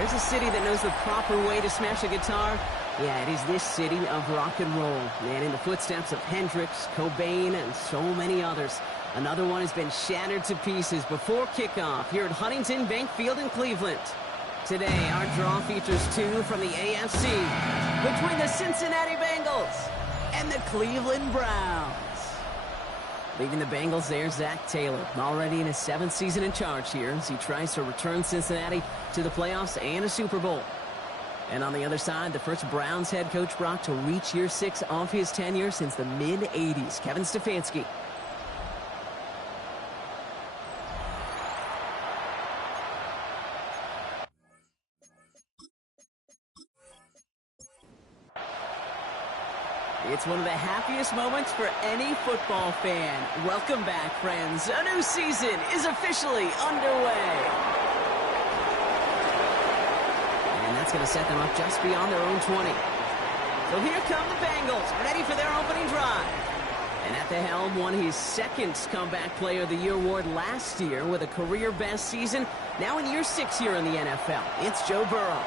there's a city that knows the proper way to smash a guitar, yeah, it is this city of rock and roll. And in the footsteps of Hendrix, Cobain, and so many others, another one has been shattered to pieces before kickoff here at Huntington Bank Field in Cleveland. Today, our draw features two from the AFC between the Cincinnati Bengals and the Cleveland Browns. Leading the Bengals there, Zach Taylor, already in his 7th season in charge here as he tries to return Cincinnati to the playoffs and a Super Bowl. And on the other side, the first Browns head coach, Brock, to reach year 6 of his tenure since the mid-'80s, Kevin Stefanski. It's one of the happiest moments for any football fan. Welcome back, friends. A new season is officially underway. And that's going to set them up just beyond their own 20. So here come the Bengals, ready for their opening drive. And at the helm, won his 2nd Comeback Player of the Year award last year with a career-best season. Now in year 6 here in the NFL, it's Joe Burrow.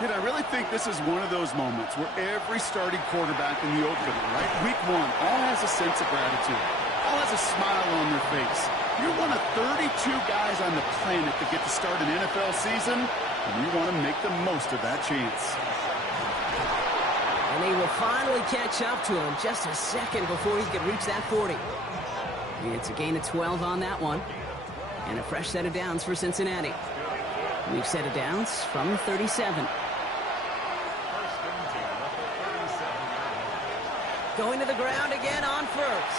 I really think this is one of those moments where every starting quarterback in the opener, right, week 1, all has a sense of gratitude, all has a smile on their face. You're one of 32 guys on the planet that get to start an NFL season, and you want to make the most of that chance. And they will finally catch up to him just a second before he could reach that 40. It's a gain of 12 on that one, and a fresh set of downs for Cincinnati. We've set of downs from 37. Going to the ground again on first.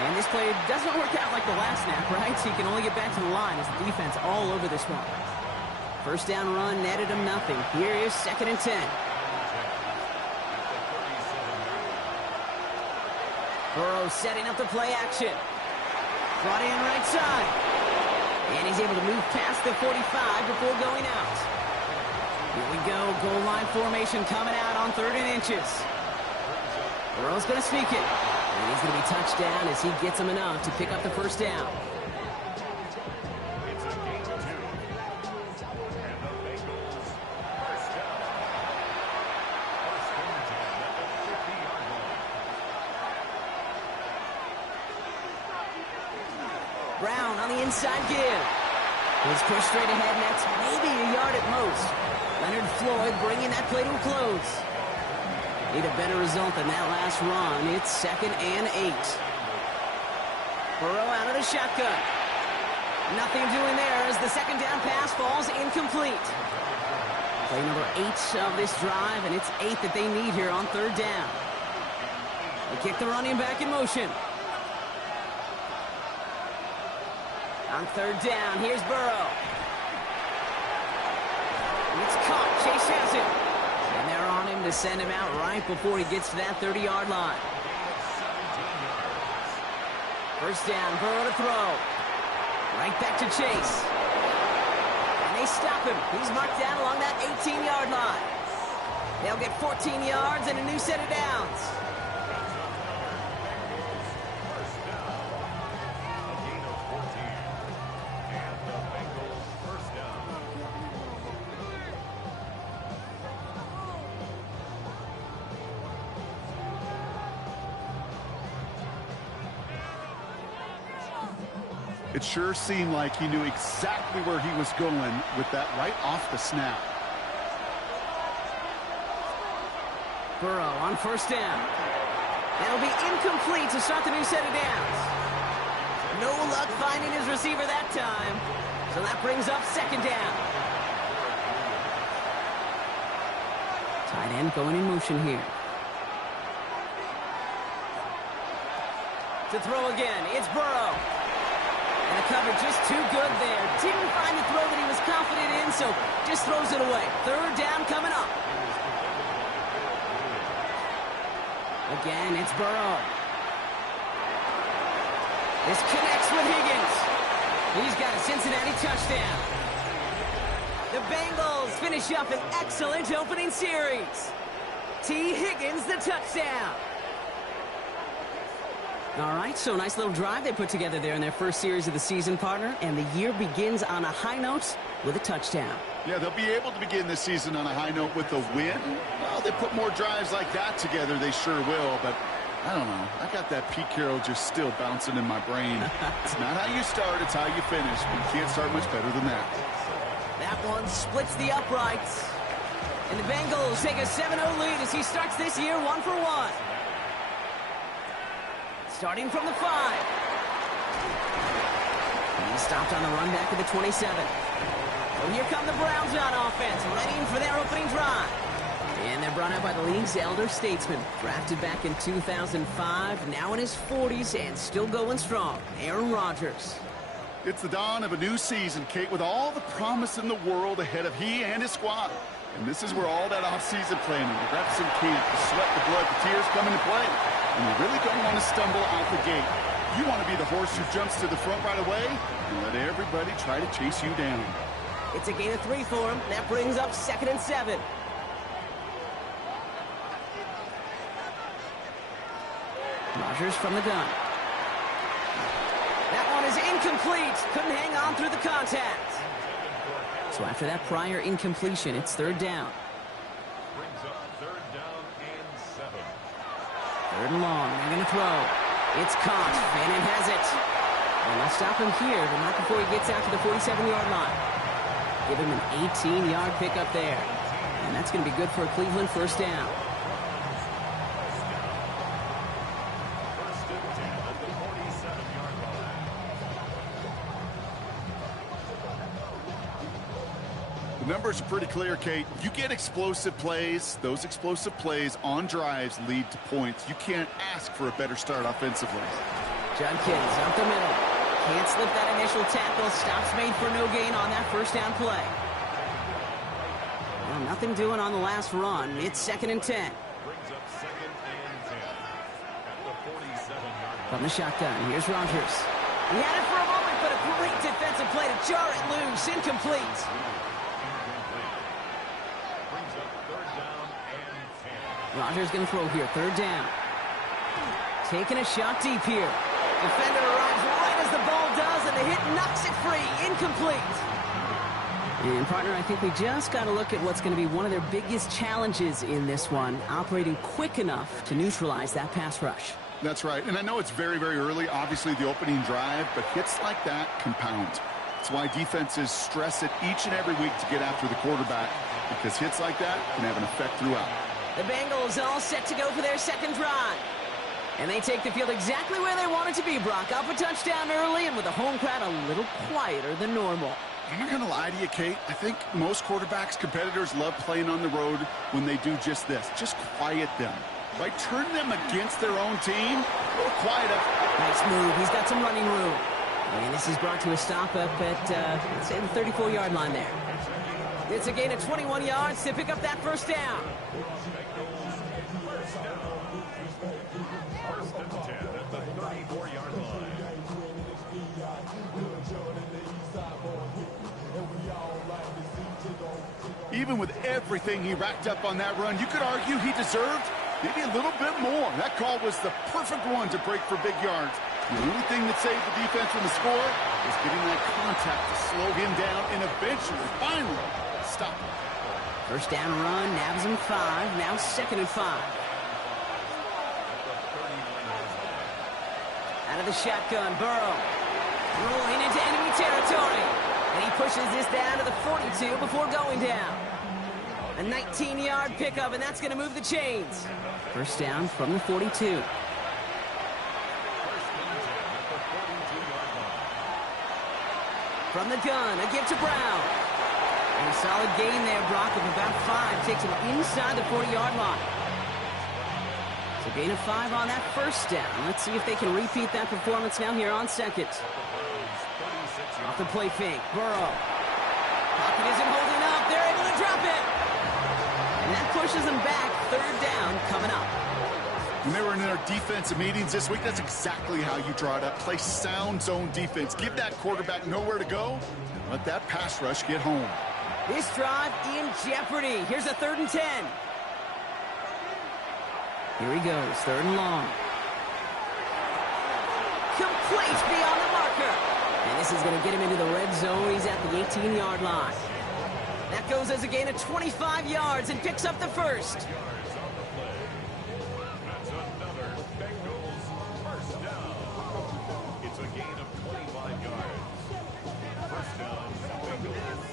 And this play doesn't work out like the last snap, right? So he can only get back to the line as the defense all over this one. First down run netted him nothing. Here is 2nd and 10. Burrow setting up the play action. Brought in right side. And he's able to move past the 45 before going out. Here we go. Goal line formation coming out on 3rd and inches. Burrow's going to sneak it. And he's going to be touched down as he gets him enough to pick up the first down. Brown on the inside give. He's pushed straight ahead, and that's maybe a yard at most. Leonard Floyd bringing that play to a close. Need a better result than that last run. It's 2nd and 8. Burrow out of the shotgun. Nothing doing there as the 2nd down pass falls incomplete. Play number 8 of this drive, and it's 8 that they need here on 3rd down. They kick the running back in motion. On 3rd down, here's Burrow. It's caught. Chase has it. And they're on him to send him out right before he gets to that 30-yard line. First down, Burrow to throw. Right back to Chase. And they stop him. He's marked down along that 18-yard line. They'll get 14 yards and a new set of downs. It sure seemed like he knew exactly where he was going with that right off the snap. Burrow on first down. That'll be incomplete to start the new set of downs. No luck finding his receiver that time. So that brings up 2nd down. Tight end going in motion here. To throw again, it's Burrow. And the cover just too good there. Didn't find the throw that he was confident in, so just throws it away. 3rd down coming up. Again, it's Burrow. This connects with Higgins. He's got a Cincinnati touchdown. The Bengals finish up an excellent opening series. T. Higgins, the touchdown. All right, so nice little drive they put together there in their first series of the season, partner. And the year begins on a high note with a touchdown. Yeah, they'll be able to begin this season on a high note with a win. Well, they put more drives like that together, they sure will. But I don't know. I got that Pete Carroll just still bouncing in my brain. It's not how you start, it's how you finish. But you can't start much better than that. That one splits the uprights. And the Bengals take a 7-0 lead as he starts this year 1 for 1. Starting from the 5. He's stopped on the run back to the 27. So here come the Browns on offense, ready for their opening drive. And they're brought out by the league's elder statesman. Drafted back in 2005, now in his 40s and still going strong. Aaron Rodgers. It's the dawn of a new season, Kate, with all the promise in the world ahead of he and his squad. And this is where all that off-season planning, the reps in camp, the sweat, the blood, the tears come into play. And you really don't want to stumble out the gate. You want to be the horse who jumps to the front right away and let everybody try to chase you down. It's a gain of 3 for him. That brings up 2nd and 7. Rodgers from the gun. That one is incomplete. Couldn't hang on through the contact. So after that prior incompletion, it's 3rd down. Brings up 3rd down and 7. 3rd and long. They're going to throw. It's caught. Fannin has it. And they'll stop him here, but not before he gets out to the 47-yard line. Give him an 18-yard pickup there. And that's going to be good for a Cleveland 1st down. The numbers are pretty clear, Kate. You get explosive plays. Those explosive plays on drives lead to points. You can't ask for a better start offensively. Judkins up the middle. Can't slip that initial tackle. Stops made for no gain on that 1st down play. Well, nothing doing on the last run. It's 2nd and 10. Brings up 2nd and 10 at the 47-yard line. From the shotgun, here's Rodgers. He had it for a moment, but a great defensive play to jar it loose. Incomplete. Brings up 3rd down and 10. Rodgers going to throw here. 3rd down. Taking a shot deep here. Defender arrives right as the ball does, and the hit knocks it free. Incomplete. And, partner, I think we just got to look at what's going to be one of their biggest challenges in this one, operating quick enough to neutralize that pass rush. That's right. And I know it's very, very early, obviously the opening drive, but hits like that compound. That's why defenses stress it each and every week to get after the quarterback, because hits like that can have an effect throughout. The Bengals all set to go for their 2nd drive. And they take the field exactly where they want it to be, Brock. Up a touchdown early and with the home crowd a little quieter than normal. I'm not going to lie to you, Kate. I think most quarterbacks, competitors love playing on the road when they do just this. Just quiet them. Right? Turn them against their own team. A little quiet up. Nice move. He's got some running room. And this is brought to a stop up at, let's say, the 34-yard line there. It's a gain of 21 yards to pick up that 1st down. 1st and 10 at the 34-yard line. Even with everything he racked up on that run, you could argue he deserved maybe a little bit more. That call was the perfect one to break for big yards. The only thing that saved the defense from the score was getting that contact to slow him down and eventually, finally, stop him. 1st down run, nabs him 5. Now 2nd and 5. Out of the shotgun, Burrow. Rolling into enemy territory. And he pushes this down to the 42 before going down. A 19-yard pickup, and that's going to move the chains. 1st down from the 42. From the gun, a give to Brown. And a solid gain there, Brock, of about 5. Takes him inside the 40-yard line. So gain of 5 on that 1st down. Let's see if they can repeat that performance now here on 2nd. Off the play fake, Burrow. Pocket isn't holding up. They're able to drop it. And that pushes them back. 3rd down coming up. When they were in their defensive meetings this week, that's exactly how you draw it up. Play sound zone defense. Give that quarterback nowhere to go. And let that pass rush get home. This drive in jeopardy. Here's a 3rd and 10. Here he goes, 3rd and long. complete beyond the marker. And this is going to get him into the red zone. He's at the 18-yard line. That goes as a gain of 25 yards and picks up the first. That's another Bengals first down. It's a gain of 25 yards. First down, Bengals.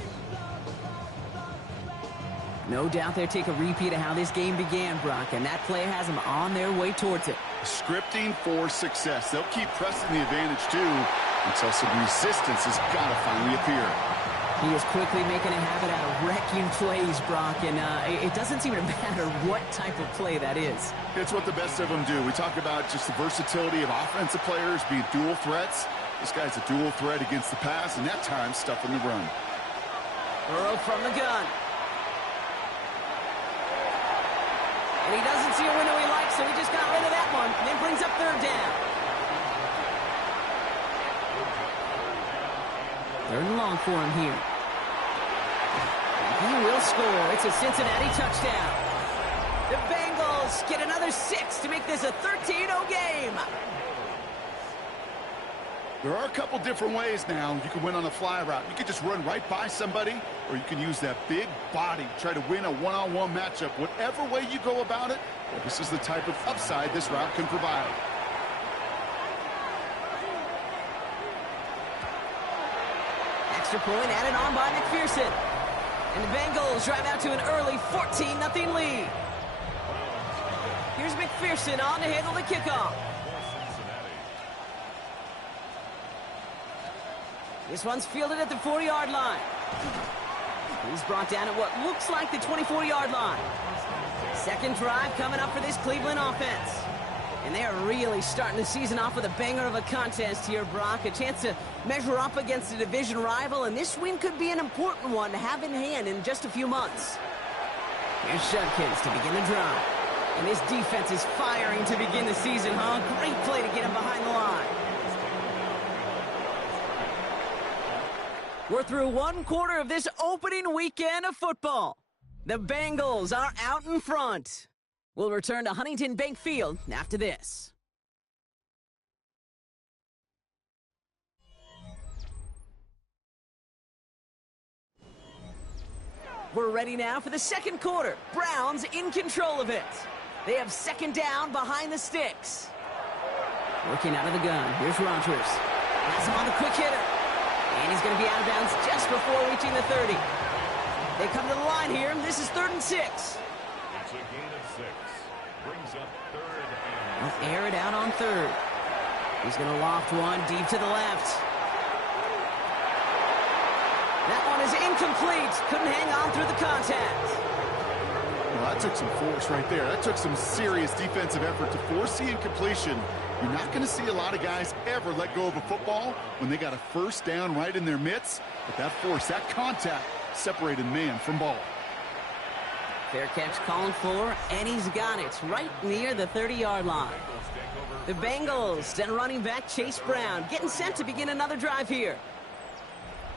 No doubt they'll take a repeat of how this game began, Brock, and that play has them on their way towards it. Scripting for success. They'll keep pressing the advantage, too, until some resistance has got to finally appear. He is quickly making a habit out of wrecking plays, Brock, and it doesn't seem to matter what type of play that is. It's what the best of them do. We talk about just the versatility of offensive players being dual threats. This guy's a dual threat against the pass, and that time stuffing the run. Burrow from the gun. And he doesn't see a window he likes, so he just got rid of that one. Then brings up third down. Third and long for him here. He will score. It's a Cincinnati touchdown. The Bengals get another 6 to make this a 13-0 game. There are a couple different ways now. You can win on a fly route. You can just run right by somebody, or you can use that big body, try to win a one-on-one matchup. Whatever way you go about it, well, this is the type of upside this route can provide. Extra point added on by McPherson. And the Bengals drive out to an early 14-0 lead. Here's McPherson on to handle the kickoff. This one's fielded at the 40-yard line. He's brought down at what looks like the 24-yard line. Second drive coming up for this Cleveland offense. And they are really starting the season off with a banger of a contest here, Brock. A chance to measure up against a division rival, and this win could be an important one to have in hand in just a few months. Here's Judkins to begin the drive. And this defense is firing to begin the season, huh? Great play to get him behind the line. We're through one quarter of this opening weekend of football. The Bengals are out in front. We'll return to Huntington Bank Field after this. We're ready now for the second quarter. Browns in control of it. They have second down behind the sticks. Working out of the gun. Here's Rodgers. Has him on the quick hitter. And he's going to be out of bounds just before reaching the 30. They come to the line here. This is 3rd and 6. It's a gain of 6. Brings up 3rd and He'll air it out on 3rd. He's going to loft one deep to the left. That one is incomplete. Couldn't hang on through the contact. Well, that took some force right there. That took some serious defensive effort to force the incompletion. You're not going to see a lot of guys ever let go of a football when they got a first down right in their midst. But that force, that contact, separated man from ball. Fair catch called for, and he's got it right near the 30-yard line. The Bengals and running back Chase Brown getting set to begin another drive here.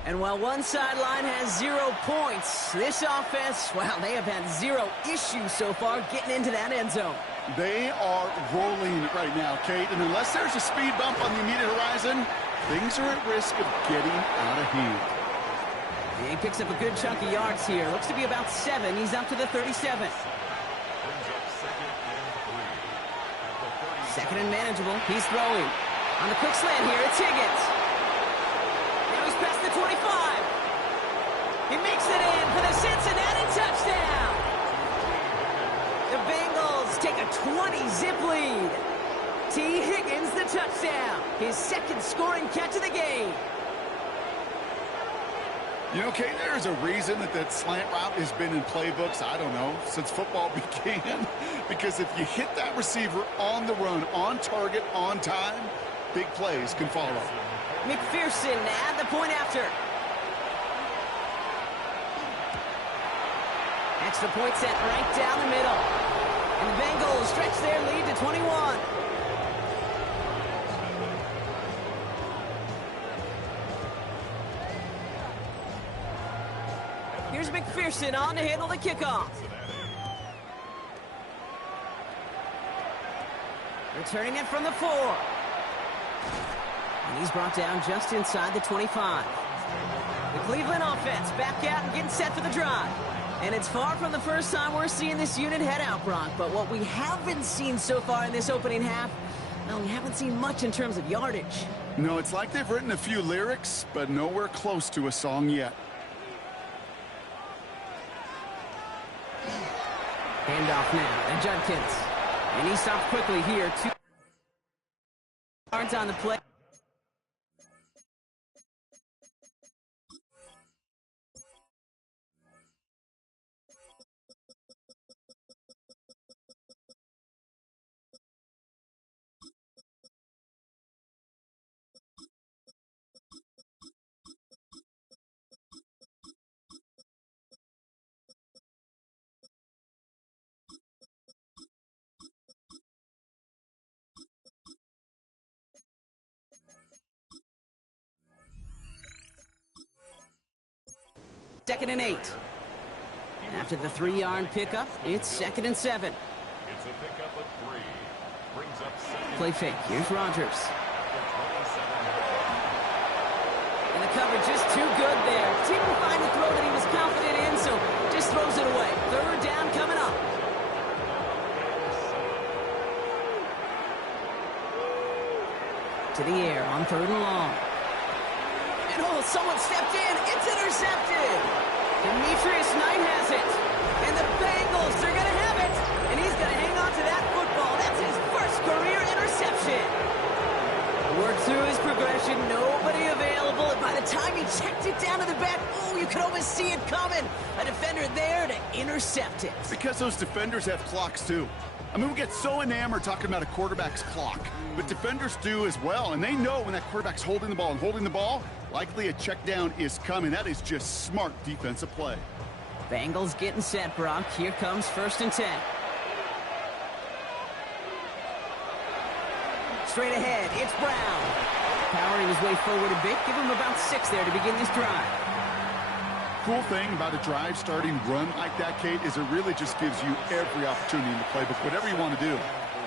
And while one sideline has 0 points, this offense, well, they have had 0 issues so far getting into that end zone. They are rolling right now, Kate, and unless there's a speed bump on the immediate horizon, things are at risk of getting out of hand. And he picks up a good chunk of yards here. Looks to be about 7. He's up to the 37. Second and manageable. He's throwing. On the quick slant here, it's Higgins. Now he's past the 25. He makes it in for the Cincinnati touchdown. The Bengals take a 20-zip lead. T. Higgins, the touchdown. His second scoring catch of the game. You know, Kate, there's a reason that slant route has been in playbooks, I don't know, since football began. Because if you hit that receiver on the run, on target, on time, big plays can follow. McPherson at the point after. Extra point set right down the middle. And the Bengals stretch their lead to 21. Here's McPherson on to handle the kickoff. Returning it from the 4. And he's brought down just inside the 25. The Cleveland offense back out and getting set for the drive. And it's far from the first time we're seeing this unit head out, Brock. But what we haven't seen so far in this opening half, well, we haven't seen much in terms of yardage. No, it's like they've written a few lyrics, but nowhere close to a song yet. Handoff now to Judkins. And he stopped quickly here. 2 yards on the play. Second and 8. After the 3-yard pickup, it's 2nd and 7. It's a pickup of 3. Brings up second. Play fake. Here's Rodgers. And the coverage just too good there. Didn't find the throw that he was confident in, so just throws it away. 3rd down coming up. To the air on 3rd and long. And oh, someone stepped in. It's intercepted. Demetrius Knight has it. And the Bengals are going to have it. And he's going to hang on to that football. That's his first career interception. Worked through his progression. Nobody available. And by the time he checked it down to the back, oh, you could almost see it coming. A defender there to intercept it. Because those defenders have clocks, too. I mean, we get so enamored talking about a quarterback's clock, but defenders do as well, and they know when that quarterback's holding the ball and holding the ball, likely a check down is coming. That is just smart defensive play. Bengals getting set, Brock. Here comes 1st and 10. Straight ahead, it's Brown. Powering his way forward a bit. Give him about 6 there to begin this drive. Cool thing about a drive starting run like that, Kate, is it really just gives you every opportunity in the playbook, whatever you want to do.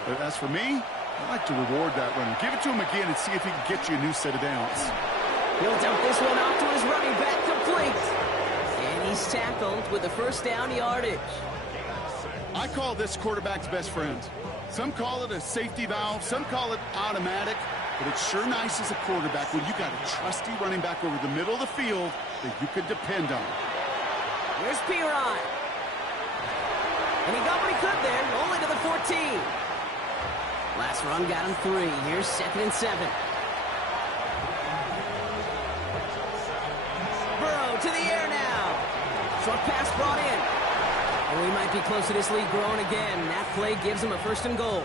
But as for me, I like to reward that runner. Give it to him again and see if he can get you a new set of downs. He'll dump this one off to his running back, complete. And he's tackled with a 1st down yardage. I call this quarterback's best friend. Some call it a safety valve, some call it automatic, but it's sure nice as a quarterback when you got a trusty running back over the middle of the field that you could depend on. Here's Piron. And he got what he could there, only to the 14. Last run got him 3. Here's 2nd and 7. Burrow to the air now. Short pass brought in. And we might be close to this lead growing again. That play gives him a 1st and goal.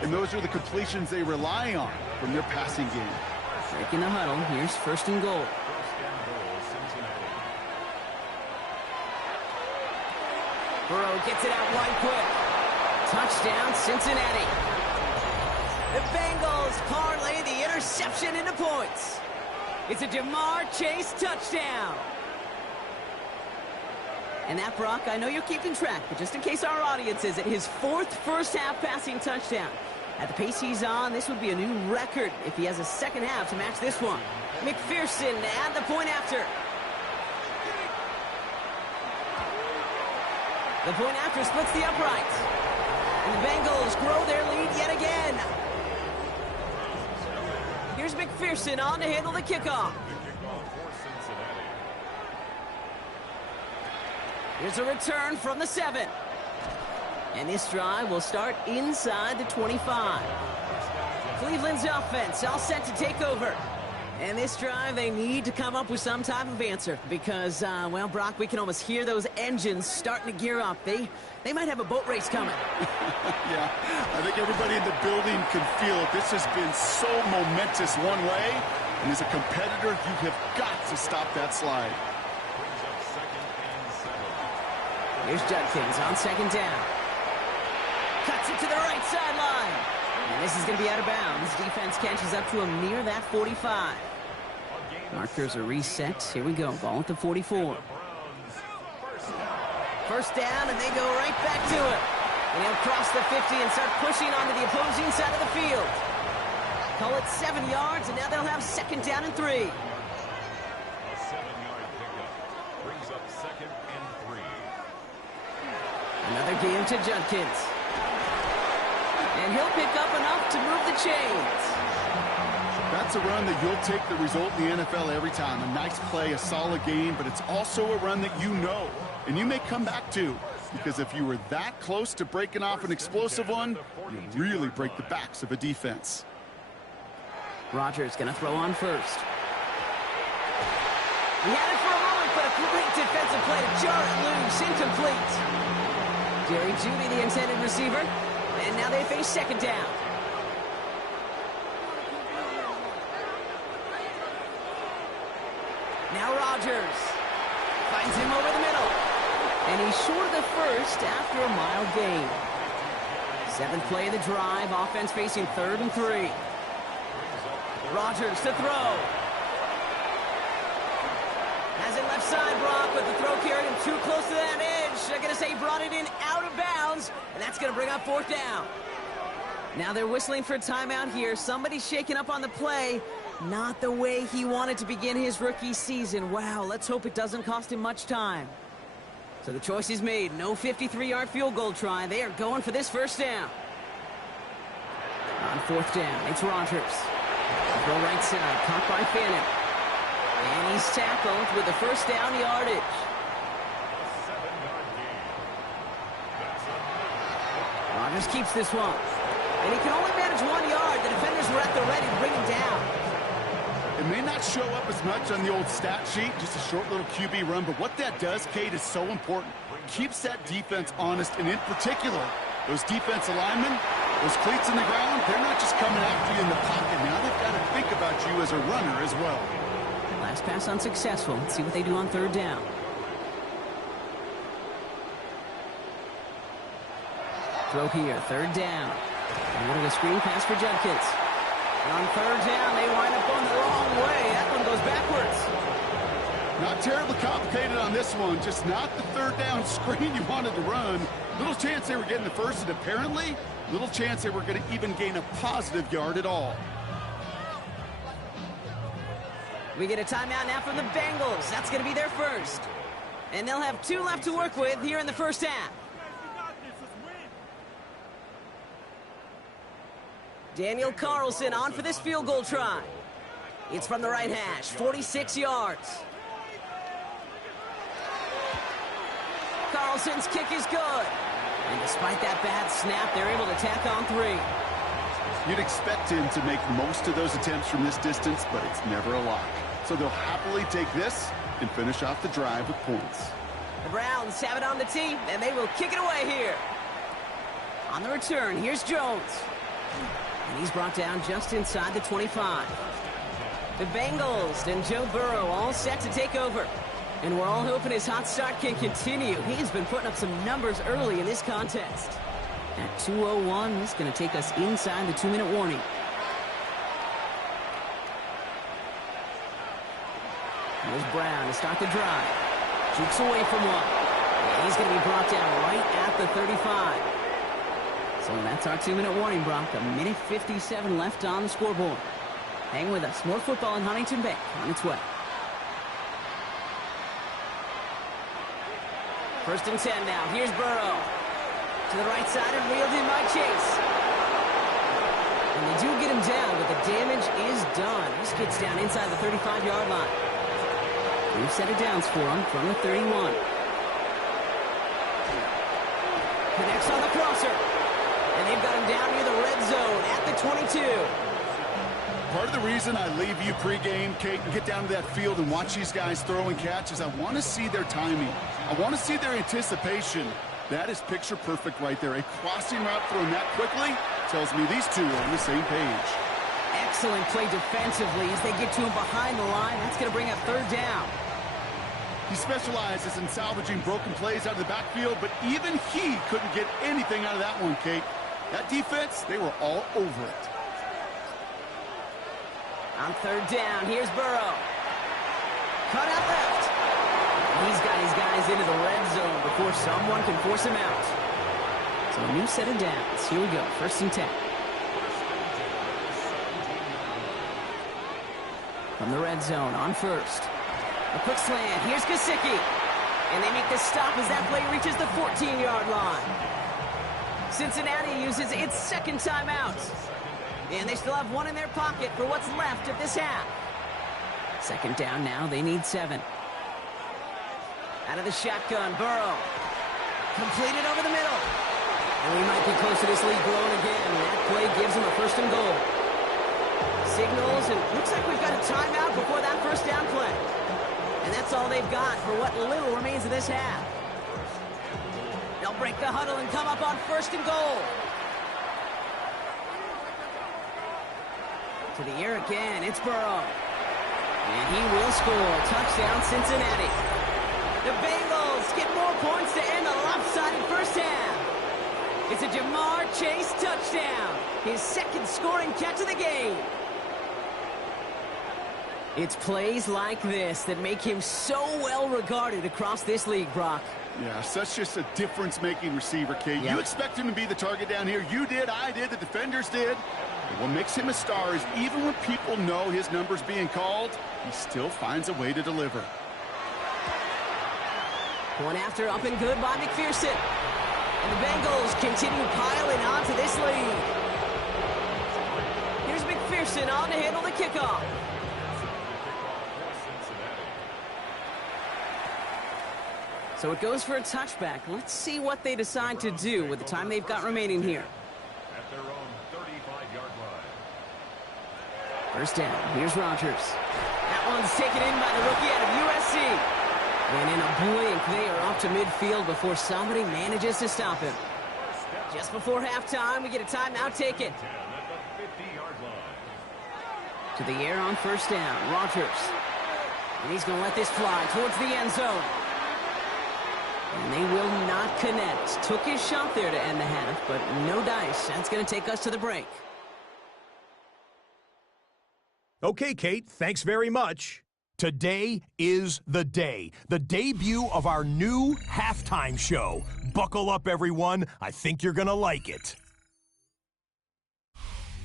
And those are the completions they rely on from their passing game. Breaking the huddle. Here's 1st and goal. Burrow gets it out right quick. Touchdown, Cincinnati. The Bengals parlay the interception into points. It's a Jamar Chase touchdown. And that, Brock, I know you're keeping track, but just in case our audience is, at his 4th first-half passing touchdown. At the pace he's on, this would be a new record if he has a second half to match this one. McPherson to add the point after. The point after splits the uprights. And the Bengals grow their lead yet again. Here's McPherson on to handle the kickoff. Here's a return from the 7. And this drive will start inside the 25. Cleveland's offense all set to take over. And this drive, they need to come up with some type of answer because, well, Brock, we can almost hear those engines starting to gear up. They might have a boat race coming. Yeah, I think everybody in the building can feel it. This has been so momentous one way, and as a competitor, you have got to stop that slide. Here's Judkins on 2nd down. Cuts it to the right sideline. And this is going to be out of bounds. Defense catches up to him near that 45. Markers are reset. Here we go. Ball at the 44. 1st down, and they go right back to it. And he'll cross the 50 and start pushing onto the opposing side of the field. Call it 7 yards, and now they'll have second down and 3. A 7-yard pickup brings up 2nd and 3. Another game to Judkins. And he'll pick up enough to move the chains. That's a run that you'll take the result in the NFL every time. A nice play, a solid game, but it's also a run that you know, and you may come back to. Because if you were that close to breaking off an explosive one, you really break the backs of a defense. Rodgers going to throw on first. He had it for a moment, but a great defensive play to jar it loose, incomplete. Jerry Jeudy, the intended receiver, and now they face second down. Now Rodgers finds him over the middle. And he's short of the first after a mild gain. 7th play of the drive, offense facing 3rd and 3. Rodgers to throw. Has it left side, Brock, but the throw carried him too close to that edge. They're going to say he brought it in out of bounds, and that's going to bring up 4th down. Now they're whistling for a timeout here. Somebody's shaking up on the play. Not the way he wanted to begin his rookie season. Wow, let's hope it doesn't cost him much time. So the choice is made. No 53-yard field goal try. They are going for this first down. On 4th down, it's Rodgers. Throw right side, caught by Fannin. And he's tackled with the first down yardage. Rodgers keeps this one. And he can only manage 1 yard. The defenders were at the ready to bring him down. It may not show up as much on the old stat sheet, just a short little QB run, but what that does, Kate, is so important. Keeps that defense honest, and in particular, those defense linemen, those cleats in the ground, they're not just coming after you in the pocket. Now they've got to think about you as a runner as well. Last pass unsuccessful. Let's see what they do on 3rd down. Throw here, 3rd down. A little screen pass for Judkins. And on 3rd down, they wind up going the wrong way. That one goes backwards. Not terribly complicated on this one. Just not the 3rd down screen you wanted to run. Little chance they were getting the first, and apparently, little chance they were going to even gain a positive yard at all. We get a timeout now from the Bengals. That's going to be their first. And they'll have 2 left to work with here in the first half. Daniel Carlson on for this field goal try. It's from the right hash, 46 yards. Carlson's kick is good. And despite that bad snap, they're able to tack on 3. You'd expect him to make most of those attempts from this distance, but it's never a lock. So they'll happily take this and finish off the drive with points. The Browns have it on the tee, and they will kick it away here. On the return, here's Jones. And he's brought down just inside the 25. The Bengals and Joe Burrow all set to take over. And we're all hoping his hot start can continue. He's been putting up some numbers early in this contest. At 2:01, this is going to take us inside the 2-minute warning. Here's Brown to start the drive. Jukes away from one. And he's going to be brought down right at the 35. So that's our 2-minute warning, Brock. 1:57 left on the scoreboard. Hang with us. More football in Huntington Bay on its way. 1st and 10 now. Here's Burrow. To the right side and wheeled in by Chase. And they do get him down, but the damage is done. This gets down inside the 35-yard line. New set of downs for him from the 31. Connects on the crosser. And they've got him down near the red zone at the 22. Part of the reason I leave you pregame, Kate, and get down to that field and watch these guys throw and catch is I want to see their timing. I want to see their anticipation. That is picture perfect right there. A crossing route thrown that quickly tells me these two are on the same page. Excellent play defensively as they get to him behind the line. That's going to bring up 3rd down. He specializes in salvaging broken plays out of the backfield, but even he couldn't get anything out of that one, Kate. That defense, they were all over it. On 3rd down, here's Burrow. Cut out left. He's got his guys into the red zone before someone can force him out. So a new set of downs. Here we go, 1st and 10. From the red zone on first. A quick slant. Here's Gesicki. And they make the stop as that play reaches the 14-yard line. Cincinnati uses its second timeout. And they still have one in their pocket for what's left of this half. Second down now. They need 7. Out of the shotgun, Burrow. Completed over the middle. And we might be close to this lead growing again. That play gives them a 1st and goal. Signals, and looks like we've got a timeout before that first down play. And that's all they've got for what little remains of this half. They'll break the huddle and come up on 1st and goal. To the air again, it's Burrow. And he will score. Touchdown, Cincinnati. The Bengals get more points to end a lopsided first half. It's a Jamar Chase touchdown. His second scoring catch of the game. It's plays like this that make him so well regarded across this league, Brock. Yeah, such just a difference-making receiver, Kate. Yep. You expect him to be the target down here. You did, I did, the defenders did. But what makes him a star is even when people know his number's being called, he still finds a way to deliver. One after up and good by McPherson. And the Bengals continue piling on to this lead. Here's McPherson on to handle the kickoff. So it goes for a touchback. Let's see what they decide to do with the time they've got remaining here. At their own 35-yard line. First down. Here's Rodgers. That one's taken in by the rookie out of USC. And in a blink, they are off to midfield before somebody manages to stop him. Just before halftime, we get a timeout taken. To the air on first down. Rodgers. And he's going to let this fly towards the end zone. And they will not connect. Took his shot there to end the half, but no dice. That's going to take us to the break. Okay, Kate, thanks very much. Today is the day, the debut of our new halftime show. Buckle up, everyone. I think you're going to like it.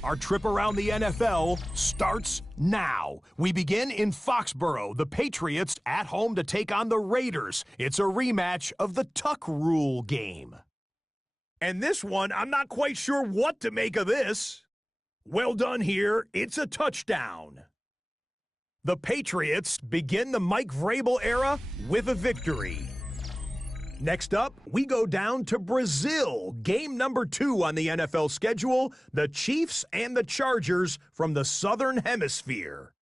Our trip around the NFL starts now. We begin in Foxborough. The Patriots at home to take on the Raiders. It's a rematch of the Tuck Rule game. And this one, I'm not quite sure what to make of this. Well done here. It's a touchdown. The Patriots begin the Mike Vrabel era with a victory. Next up, we go down to Brazil. Game number 2 on the NFL schedule, the Chiefs and the Chargers from the Southern Hemisphere.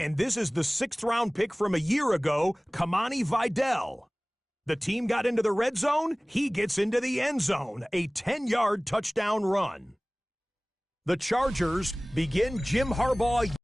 And this is the 6th-round pick from a year ago, Kamani Vidal. The team got into the red zone, he gets into the end zone, a 10-yard touchdown run. The Chargers begin Jim Harbaugh